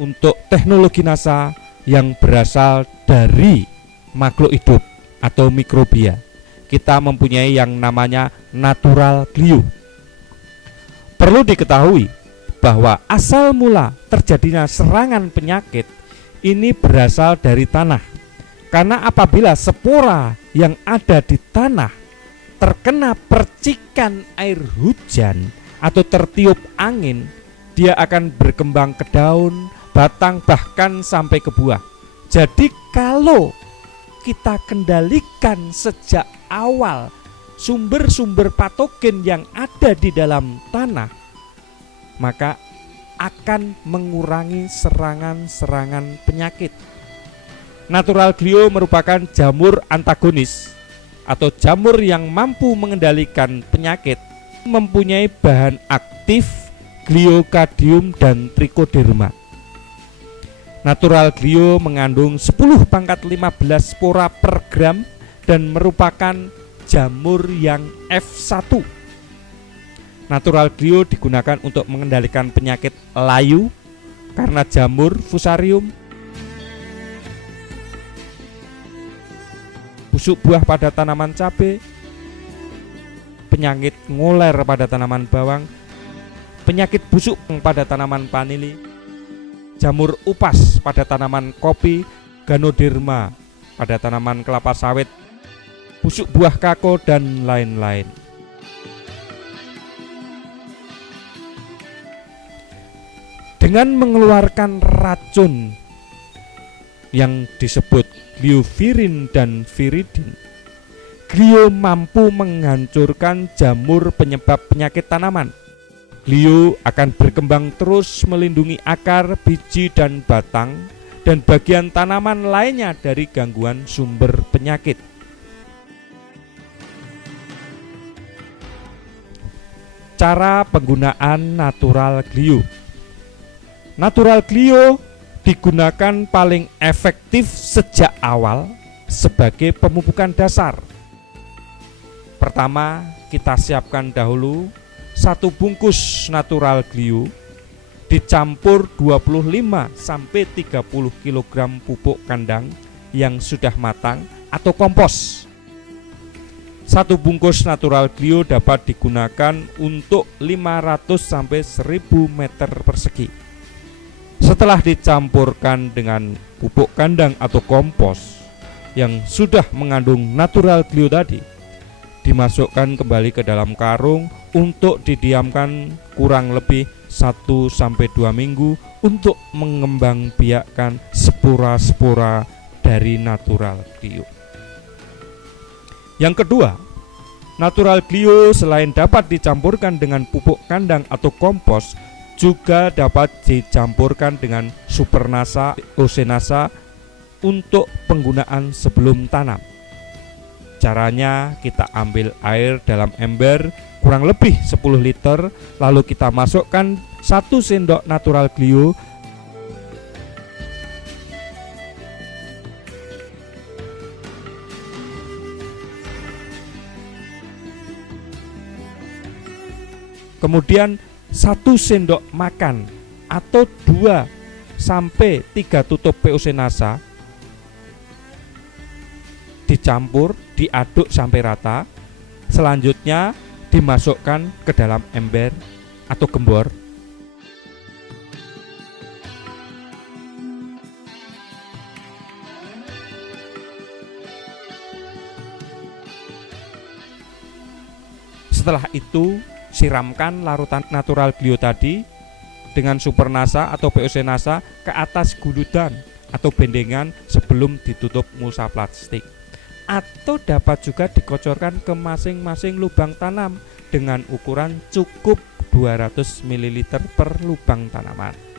untuk teknologi NASA yang berasal dari makhluk hidup atau mikrobia. Kita mempunyai yang namanya natural glue. Perlu diketahui bahwa asal mula terjadinya serangan penyakit ini berasal dari tanah. Karena apabila spora yang ada di tanah terkena percikan air hujan atau tertiup angin, dia akan berkembang ke daun, batang, bahkan sampai ke buah. Jadi kalau kita kendalikan sejak awal sumber-sumber patogen yang ada di dalam tanah, maka akan mengurangi serangan-serangan penyakit. Natural glue merupakan jamur antagonis atau jamur yang mampu mengendalikan penyakit, mempunyai bahan aktif gliokadium dan trichoderma. Natural glue mengandung 10⁻15 spora per gram dan merupakan jamur yang F1. Natural glue digunakan untuk mengendalikan penyakit layu karena jamur fusarium, busuk buah pada tanaman cabai, penyakit ngoler pada tanaman bawang, penyakit busuk pada tanaman vanili, jamur upas pada tanaman kopi, ganoderma pada tanaman kelapa sawit, busuk buah kakao, dan lain-lain. Dengan mengeluarkan racun yang disebut gliovirin dan viridin, glio mampu menghancurkan jamur penyebab penyakit tanaman. Glio akan berkembang terus melindungi akar, biji, dan batang, dan bagian tanaman lainnya dari gangguan sumber penyakit. Cara penggunaan natural glue. Natural glue digunakan paling efektif sejak awal sebagai pemupukan dasar. Pertama, kita siapkan dahulu 1 bungkus natural glue dicampur 25-30 kg pupuk kandang yang sudah matang atau kompos. 1 bungkus natural glue dapat digunakan untuk 500-1000 meter persegi. Setelah dicampurkan dengan pupuk kandang atau kompos yang sudah mengandung natural glue tadi, dimasukkan kembali ke dalam karung untuk didiamkan kurang lebih 1-2 minggu untuk mengembangbiakkan spora-spora dari natural glue. Yang kedua, natural glue selain dapat dicampurkan dengan pupuk kandang atau kompos, juga dapat dicampurkan dengan supernasa, osenasa untuk penggunaan sebelum tanam. Caranya, kita ambil air dalam ember kurang lebih 10 liter, lalu kita masukkan 1 sendok natural glue, kemudian 1 sendok makan atau 2-3 tutup POC NASA dicampur, diaduk sampai rata. Selanjutnya dimasukkan ke dalam ember atau gembor. Setelah itu, siramkan larutan natural glue tadi dengan supernasa atau POC NASA ke atas guludan atau bendengan sebelum ditutup mulsa plastik, atau dapat juga dikocorkan ke masing-masing lubang tanam dengan ukuran cukup 200 ml per lubang tanaman.